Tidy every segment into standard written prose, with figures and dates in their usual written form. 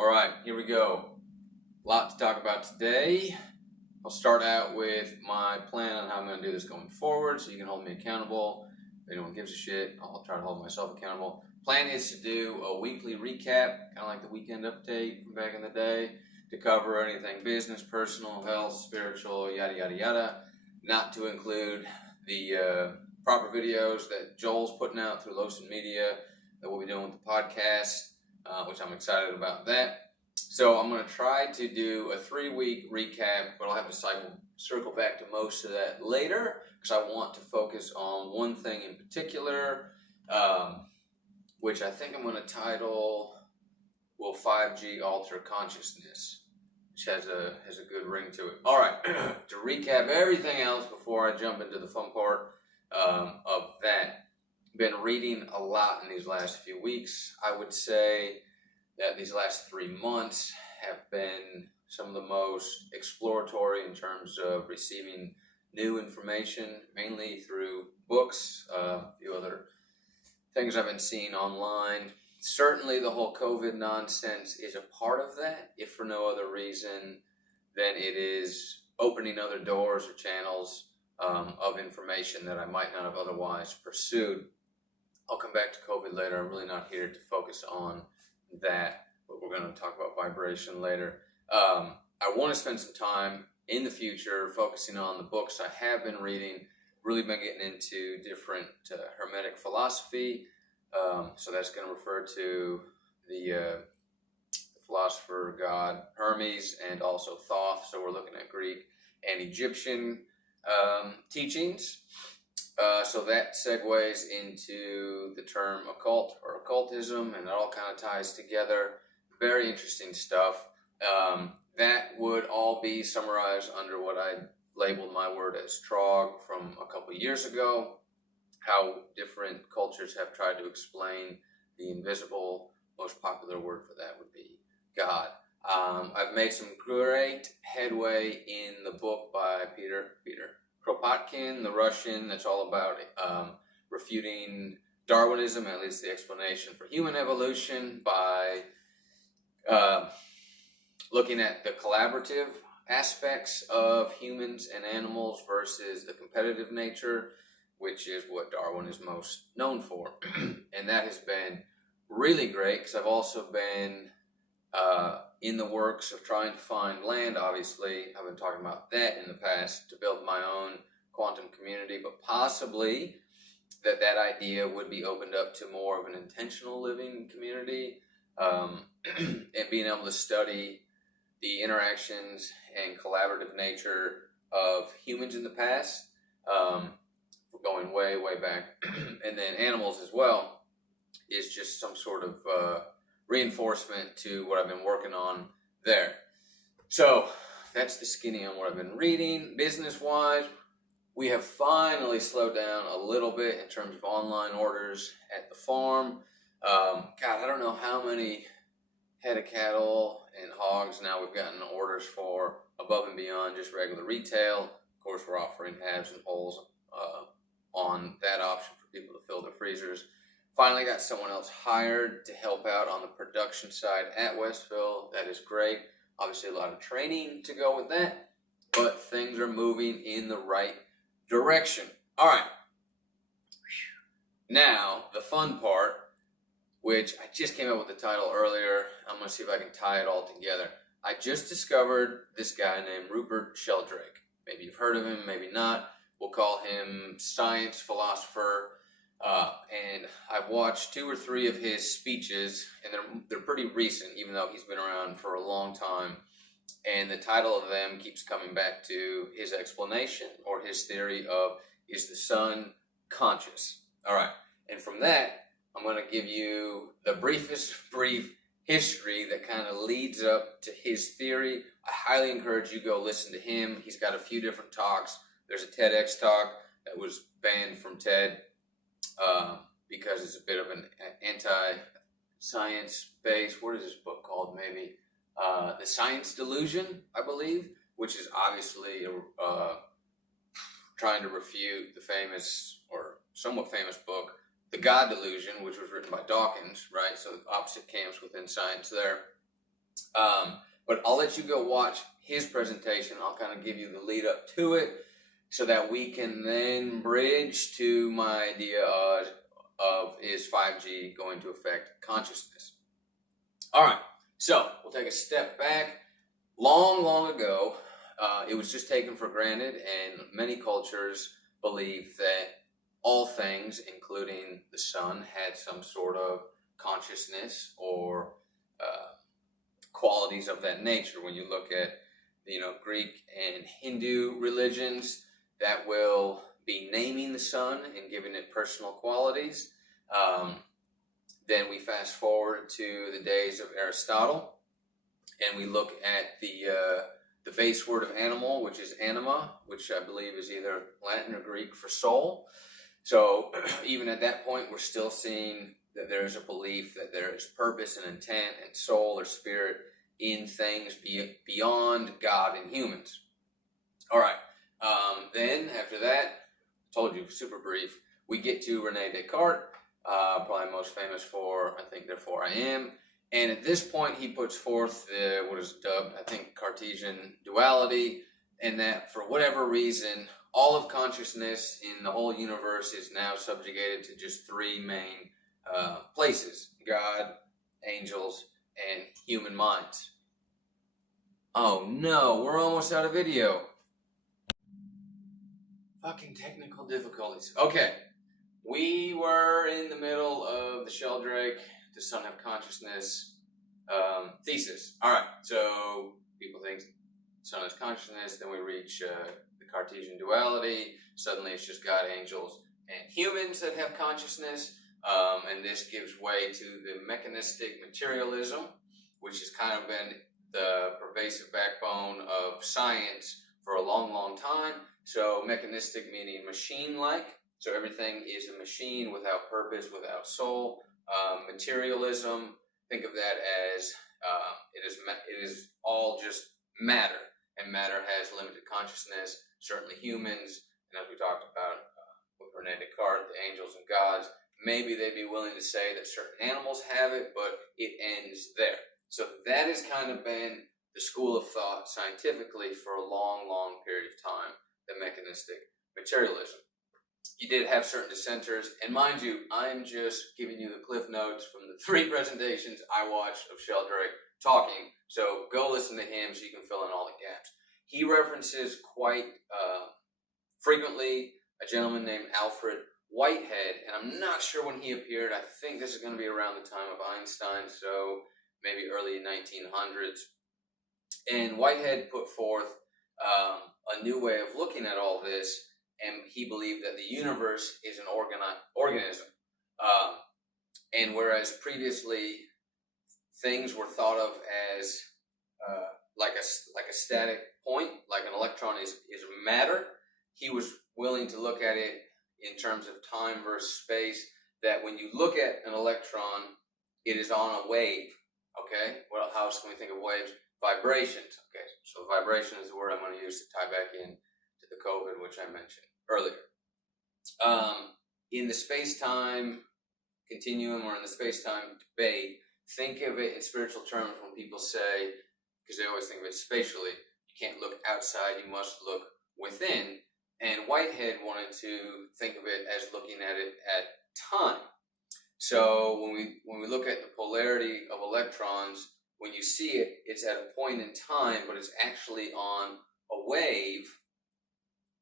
All right, here we go. A lot to talk about today. I'll start out with my plan on how I'm going to do this going forward so you can hold me accountable. If anyone gives a shit, I'll try to hold myself accountable. Plan is to do a weekly recap, kind of like the weekend update from back in the day, to cover anything business, personal, health, spiritual, yada, yada, yada. Not to include the proper videos that Joel's putting out through Lotion Media that we'll be doing with the podcast, which I'm excited about that. So I'm going to try to do a 3-week recap, but I'll have to circle back to most of that later because I want to focus on one thing in particular, which I think I'm going to title, Will 5G Alter Consciousness? Which has a good ring to it. All right, to recap everything else before I jump into the fun part of that. Been reading a lot in these last few weeks. I would say that these last 3 months have been some of the most exploratory in terms of receiving new information, mainly through books, a few other things I've been seeing online. Certainly the whole COVID nonsense is a part of that, if for no other reason than it is opening other doors or channels of information that I might not have otherwise pursued. I'll come back to COVID later. I'm really not here to focus on that, but we're going to talk about vibration later. I want to spend some time in the future focusing on the books I have been reading, really been getting into different Hermetic philosophy. So that's going to refer to the philosopher god Hermes and also Thoth. So we're looking at Greek and Egyptian teachings. So that segues into the term occult or occultism, and it all kind of ties together. Very interesting stuff. That would all be summarized under what I labeled my word as trog from a couple of years ago. How different cultures have tried to explain the invisible. Most popular word for that would be God. I've made some great headway in the book by Peter Kropotkin, the Russian, that's all about refuting Darwinism, at least the explanation for human evolution, by looking at the collaborative aspects of humans and animals versus the competitive nature, which is what Darwin is most known for. And that has been really great because I've also been in the works of trying to find land. Obviously, I've been talking about that in the past to build my own quantum community, but possibly that idea would be opened up to more of an intentional living community, and being able to study the interactions and collaborative nature of humans in the past, going way, way back, and then animals as well, is just some sort of reinforcement to what I've been working on there. So that's the skinny on what I've been reading. Business-wise, we have finally slowed down a little bit in terms of online orders at the farm. God, I don't know how many head of cattle and hogs now we've gotten orders for above and beyond just regular retail. Of course, we're offering halves and wholes on that option for people to fill their freezers. Finally got someone else hired to help out on the production side at Westville. That is great. Obviously a lot of training to go with that, but things are moving in the right direction. All right. Now, the fun part, which I just came up with the title earlier. I'm going to see if I can tie it all together. I just discovered this guy named Rupert Sheldrake. Maybe you've heard of him, maybe not. We'll call him science philosopher. And I've watched 2 or 3 of his speeches, and they're pretty recent, even though he's been around for a long time. And the title of them keeps coming back to his explanation or his theory of, is the sun conscious? All right. And from that, I'm going to give you the brief history that kind of leads up to his theory. I highly encourage you go listen to him. He's got a few different talks. There's a TEDx talk that was banned from TED because it's a bit of an anti-science base. What is this book called? Maybe The Science Delusion, I believe, which is obviously trying to refute the famous or somewhat famous book, The God Delusion, which was written by Dawkins, right? So opposite camps within science there. But I'll let you go watch his presentation. I'll kind of give you the lead up to it so that we can then bridge to my idea of is 5G going to affect consciousness? All right, so we'll take a step back. Long ago, it was just taken for granted, and many cultures believed that all things, including the sun, had some sort of consciousness or qualities of that nature. When you look at, Greek and Hindu religions, that will be naming the sun and giving it personal qualities. Then we fast forward to the days of Aristotle, and we look at the base word of animal, which is anima, which I believe is either Latin or Greek for soul. So even at that point, we're still seeing that there is a belief that there is purpose and intent and soul or spirit in things beyond God and humans. All right. Then after that, I told you, super brief, we get to Rene Descartes, probably most famous for, I think, Therefore I Am. And at this point, he puts forth what is dubbed, I think, Cartesian duality, and that for whatever reason, all of consciousness in the whole universe is now subjugated to just three main places: God, angels, and human minds. Oh no, we're almost out of video. Fucking technical difficulties. Okay, we were in the middle of the Sheldrake, Does Sun Have Consciousness thesis. All right, so people think sun has consciousness, then we reach the Cartesian duality. Suddenly it's just God, angels, and humans that have consciousness. And this gives way to the mechanistic materialism, which has kind of been the pervasive backbone of science for a long time. So mechanistic meaning machine-like. So everything is a machine without purpose, without soul. Materialism, think of that as it is all just matter, and matter has limited consciousness. Certainly humans, and as we talked about with Rene Descartes, the angels and gods, maybe they'd be willing to say that certain animals have it, but it ends there. So that has kind of been the school of thought scientifically for a long period of time, the mechanistic materialism. You did have certain dissenters, and mind you, I'm just giving you the cliff notes from the 3 presentations I watched of Sheldrake talking, so go listen to him so you can fill in all the gaps. He references quite frequently a gentleman named Alfred Whitehead, and I'm not sure when he appeared. I think this is going to be around the time of Einstein, so maybe early 1900s. And Whitehead put forth a new way of looking at all this, and he believed that the universe is an organism. And whereas previously things were thought of as like a static point, like an electron is matter, he was willing to look at it in terms of time versus space, that when you look at an electron, it is on a wave, okay? Well, how else can we think of waves? Vibrations, okay? So vibration is the word I'm going to use to tie back in to the COVID, which I mentioned earlier. In the space-time continuum, or in the space-time debate, think of it in spiritual terms when people say, because they always think of it spatially, you can't look outside, you must look within. And Whitehead wanted to think of it as looking at it at time. So when we look at the polarity of electrons, when you see it, it's at a point in time, but it's actually on a wave.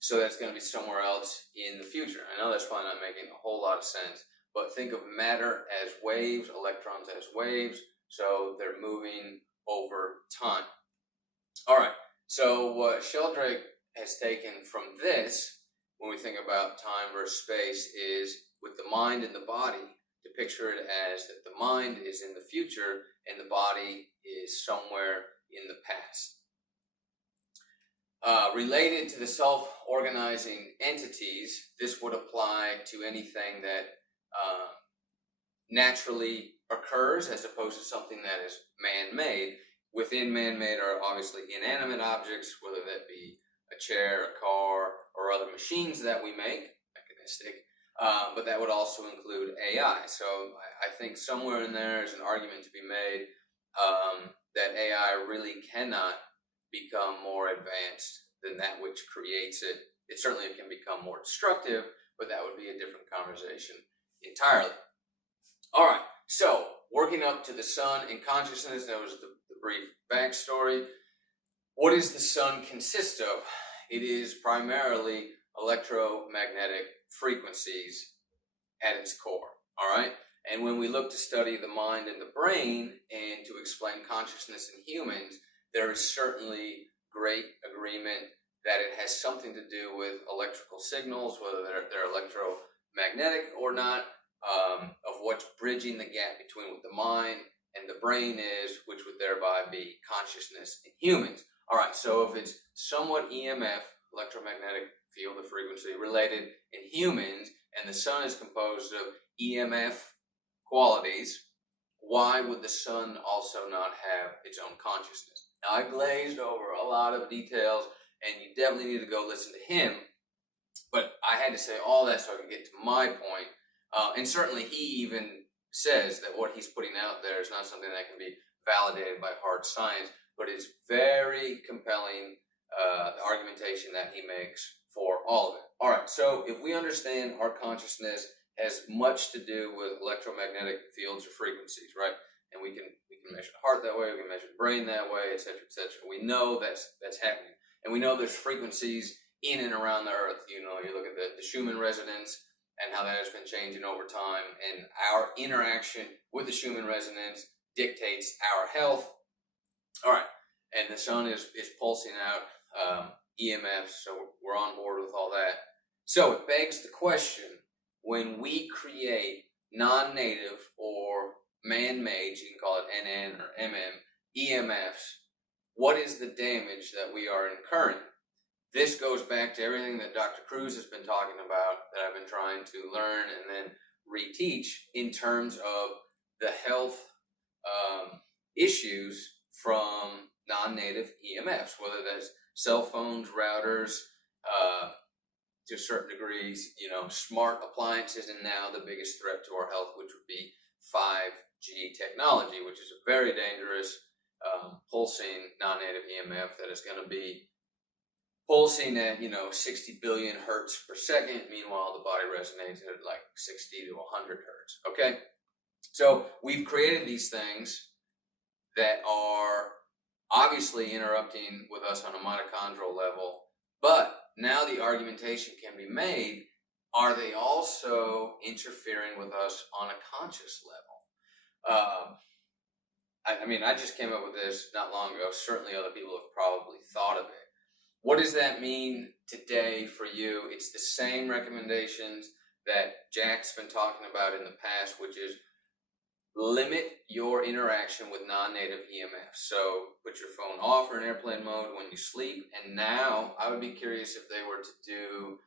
So that's going to be somewhere else in the future. I know that's probably not making a whole lot of sense, but think of matter as waves, electrons as waves, so they're moving over time. All right, so what Sheldrake has taken from this, when we think about time versus space, is with the mind and the body, to picture it as that the mind is in the future and the body is somewhere in the past. Related to the self-organizing entities, this would apply to anything that naturally occurs as opposed to something that is man-made. Within man-made are obviously inanimate objects, whether that be a chair, a car, or other machines that we make, mechanistic, but that would also include AI. So I think somewhere in there is an argument to be made that AI desire really cannot become more advanced than that which creates it. It certainly can become more destructive, but that would be a different conversation entirely. All right, so working up to the sun and consciousness, that was the brief backstory. What does the sun consist of? It is primarily electromagnetic frequencies at its core, all right? And when we look to study the mind and the brain and to explain consciousness in humans, there is certainly great agreement that it has something to do with electrical signals, whether they're electromagnetic or not, of what's bridging the gap between what the mind and the brain is, which would thereby be consciousness in humans. All right, so if it's somewhat EMF, electromagnetic field of frequency, related in humans, and the sun is composed of EMF qualities, why would the sun also not have its own consciousness? Now, I glazed over a lot of details, and you definitely need to go listen to him, but I had to say all that so I could get to my point. And certainly he even says that what he's putting out there is not something that can be validated by hard science, but it's very compelling, the argumentation that he makes for all of it. All right, so if we understand our consciousness has much to do with electromagnetic fields or frequencies, right? And we can measure the heart that way, we can measure the brain that way, et cetera, et cetera. We know that's happening. And we know there's frequencies in and around the earth. You know, you look at the Schumann resonance and how that has been changing over time, and our interaction with the Schumann resonance dictates our health. All right, and the sun is pulsing out EMFs, so we're on board with all that. So it begs the question, when we create non-native or man-made, you can call it NN or MM, EMFs, what is the damage that we are incurring? This goes back to everything that Dr. Cruz has been talking about, that I've been trying to learn and then reteach in terms of the health issues from non-native EMFs, whether that's cell phones, routers, to certain degrees, you know, smart appliances, and now the biggest threat to our health, which would be 5G technology, which is a very dangerous pulsing non-native EMF that is going to be pulsing at, 60 billion hertz per second. Meanwhile, the body resonates at like 60 to 100 hertz. Okay, so we've created these things that are obviously interrupting with us on a mitochondrial level, but now the argumentation can be made, are they also interfering with us on a conscious level? I just came up with this not long ago. Certainly other people have probably thought of it. What does that mean today for you? It's the same recommendations that Jack's been talking about in the past, which is limit your interaction with non-native EMFs. So put your phone off or in airplane mode when you sleep. And now I would be curious if they were to do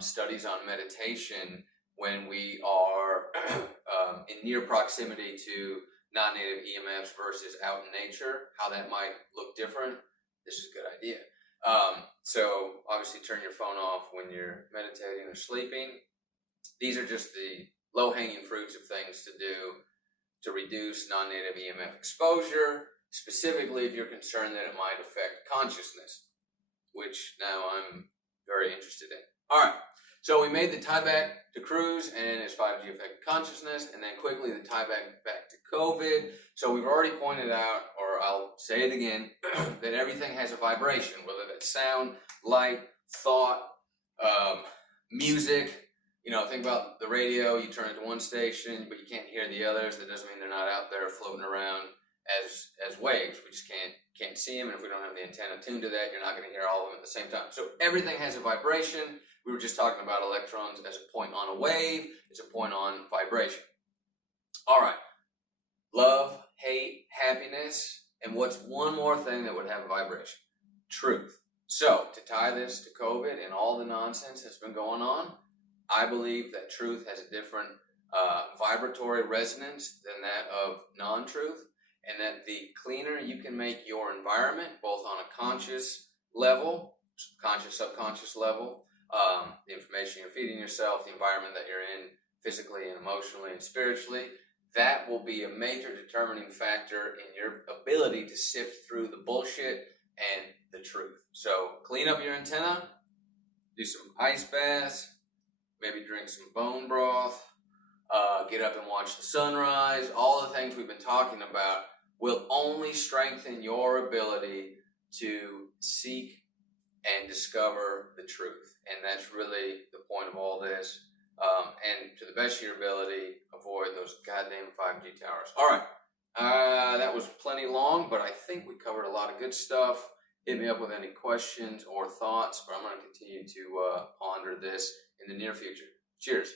studies on meditation when we are in near proximity to non-native EMFs versus out in nature, how that might look different. This is a good idea. So obviously turn your phone off when you're meditating or sleeping. These are just the low-hanging fruits of things to do to reduce non-native EMF exposure, specifically if you're concerned that it might affect consciousness, which now I'm very interested in. All right, so we made the tie back to Cruz and his 5G affected consciousness, and then quickly the tie back to COVID. So we've already pointed out, or I'll say it again, that everything has a vibration, whether that's sound, light, thought, music. Think about the radio. You turn it to one station, but you can't hear the others. That doesn't mean they're not out there floating around as waves. We just can't see them, and if we don't have the antenna tuned to that, you're not going to hear all of them at the same time. So everything has a vibration. We were just talking about electrons as a point on a wave. It's a point on vibration. All right. Love, hate, happiness, and what's one more thing that would have a vibration? Truth. So to tie this to COVID and all the nonsense that's been going on, I believe that truth has a different vibratory resonance than that of non-truth, and that the cleaner you can make your environment, both on a conscious level, conscious, subconscious level, the information you're feeding yourself, the environment that you're in physically and emotionally and spiritually, that will be a major determining factor in your ability to sift through the bullshit and the truth. So clean up your antenna, do some ice baths, maybe drink some bone broth, get up and watch the sunrise. All the things we've been talking about will only strengthen your ability to seek and discover the truth. And that's really the point of all this. And to the best of your ability, avoid those goddamn 5G towers. All right. That was plenty long, but I think we covered a lot of good stuff. Hit me up with any questions or thoughts, but I'm going to continue to ponder this in the near future. Cheers.